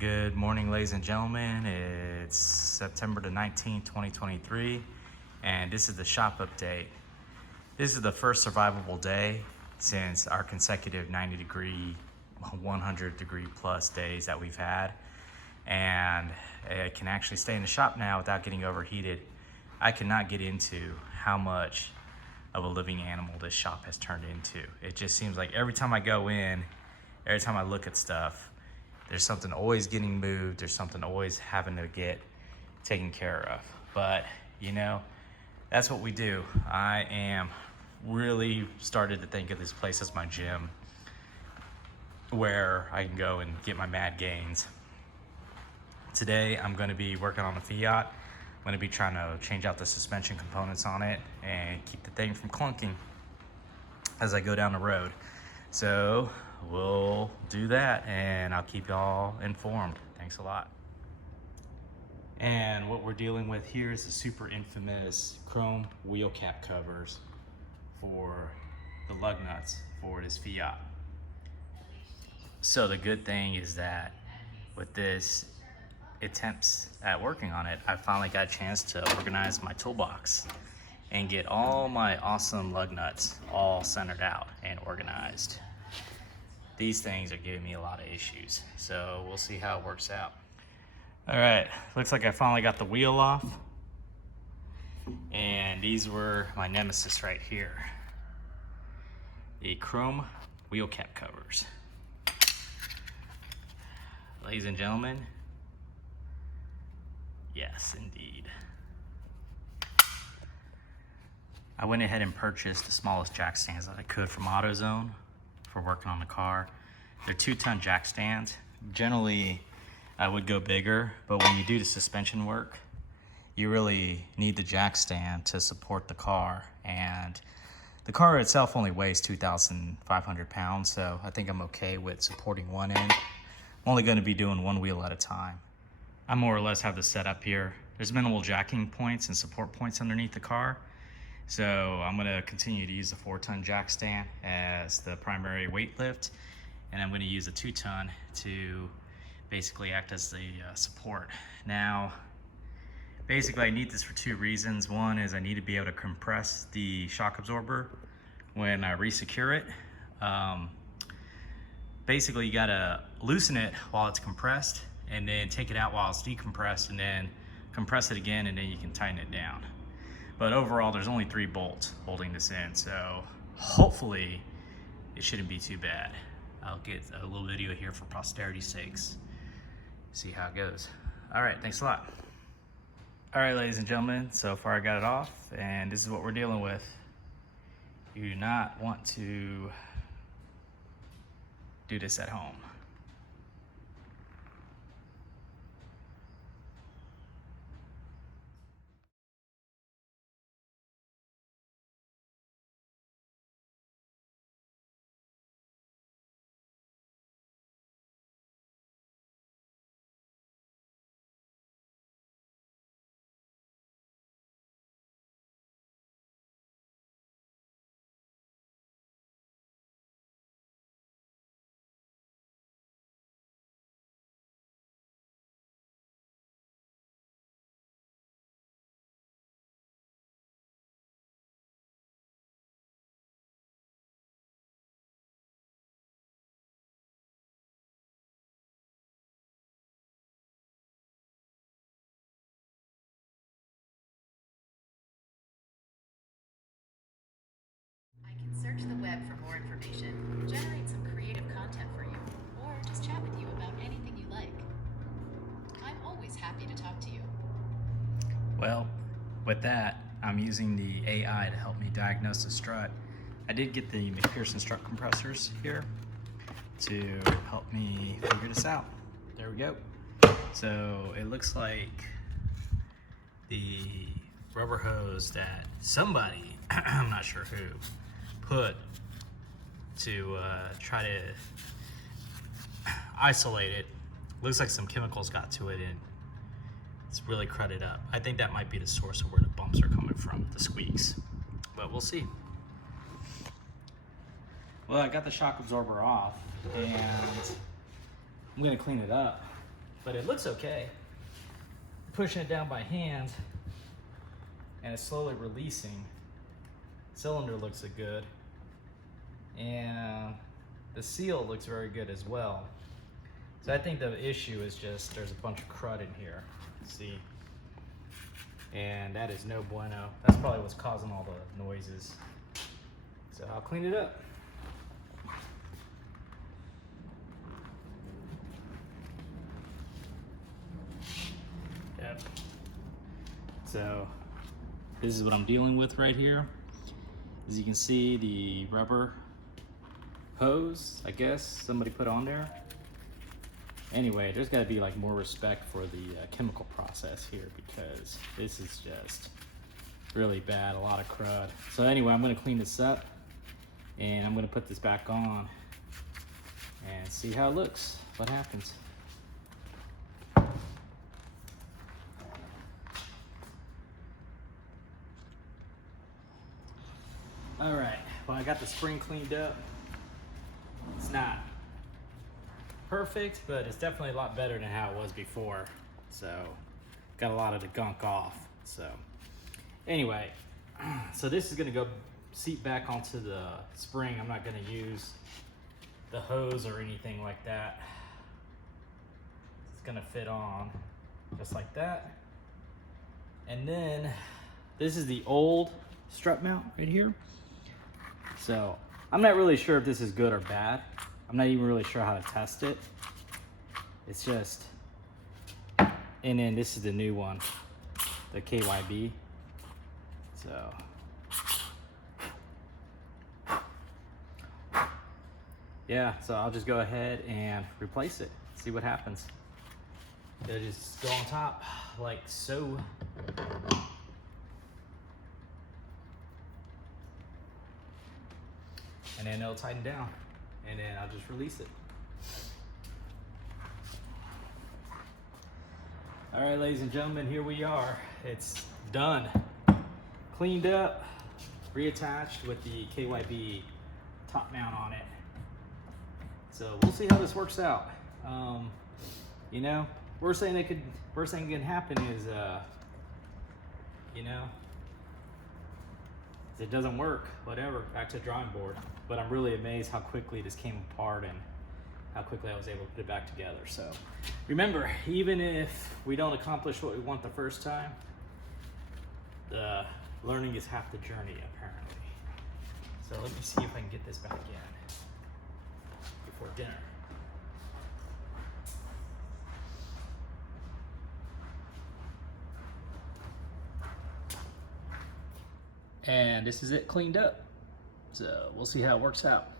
Good morning, ladies and gentlemen. It's September the 19th, 2023, and this is the shop update. This is the first survivable day since our consecutive 90-degree, 100-degree plus days that we've had, and I can actually stay in the shop now without getting overheated. I cannot get into how much of a living animal this shop has turned into. It just seems like every time I go in, every time I look at stuff, there's something always getting moved. There's something always having to get taken care of. But, you know, that's what we do. I am really started to think of this place as my gym where I can go and get my mad gains. Today, I'm going to be working on a Fiat. I'm going to be trying to change out the suspension components on it and keep the thing from clunking as I go down the road. So we'll do that and I'll keep y'all informed. Thanks a lot. And what we're dealing with here is the super infamous chrome wheel cap covers for the lug nuts for this Fiat. So the good thing is that with this attempts at working on it, I finally got a chance to organize my toolbox and get all my awesome lug nuts all centered out and organized. These things are giving me a lot of issues, so we'll see how it works out. All right, looks like I finally got the wheel off, and these were my nemesis right here, the chrome wheel cap covers. Ladies and gentlemen, yes, indeed. I went ahead and purchased the smallest jack stands that I could from AutoZone for working on the car. They're 2-ton jack stands. Generally, I would go bigger, but when you do the suspension work, you really need the jack stand to support the car. And the car itself only weighs 2,500 pounds, so I think I'm okay with supporting one end. I'm only gonna be doing one wheel at a time. I more or less have this set up here. There's minimal jacking points and support points underneath the car. So I'm gonna continue to use the 4-ton jack stand as the primary weight lift, and I'm gonna use a 2-ton to basically act as the support. Now, basically I need this for 2 reasons. One is I need to be able to compress the shock absorber when I resecure it. Basically you gotta loosen it while it's compressed, and then take it out while it's decompressed, and then compress it again, and then you can tighten it down. But overall, there's only 3 bolts holding this in, so hopefully it shouldn't be too bad. I'll get a little video here for posterity's sakes. See how it goes. All right, thanks a lot. All right, ladies and gentlemen, so far I got it off, and this is what we're dealing with. You do not want to do this at home. I can search the web for more information, generate some creative content for you, or just chat with you about anything you like. I'm always happy to talk to you. Well, with that, I'm using the AI to help me diagnose the strut. I did get the McPherson strut compressors here to help me figure this out. There we go. So it looks like the rubber hose that somebody, I'm not sure who, put to try to isolate it. Looks like some chemicals got to it and it's really crudded up. I think that might be the source of where the bumps are coming from, the squeaks, but we'll see. Well, I got the shock absorber off and I'm gonna clean it up but it looks okay. Pushing it down by hand, and it's slowly releasing. Cylinder looks good, and the seal looks very good as well. So I think the issue is just there's a bunch of crud in here. See? And that is no bueno. That's probably what's causing all the noises. So I'll clean it up. Yep. So this is what I'm dealing with right here. As you can see, the rubber hose, I guess, somebody put on there. Anyway, there's got to be like more respect for the chemical process here, because this is just really bad, a lot of crud. So anyway, I'm going to clean this up, and I'm going to put this back on and see how it looks, what happens. All right, well, I got the spring cleaned up. It's not perfect, but it's definitely a lot better than how it was before. So got a lot of the gunk off. So anyway, so this is gonna go seat back onto the spring. I'm not gonna use the hose or anything like that. It's gonna fit on just like that. And then this is the old strut mount right here. So I'm not really sure if this is good or bad. I'm not even really sure how to test it. It's just, and then this is the new one, the KYB. So, yeah, so I'll just go ahead and replace it, see what happens. It'll just go on top like so. And then it'll tighten down, and then I'll just release it. All right, ladies and gentlemen, here we are. It's done. Cleaned up, reattached with the KYB top mount on it. So we'll see how this works out. You know, worst thing that can happen is, you know, if it doesn't work, whatever, back to the drawing board. But I'm really amazed how quickly this came apart and how quickly I was able to put it back together. So remember, even if we don't accomplish what we want the first time, the learning is half the journey, apparently. So let me see if I can get this back in before dinner. And this is it cleaned up. So we'll see how it works out.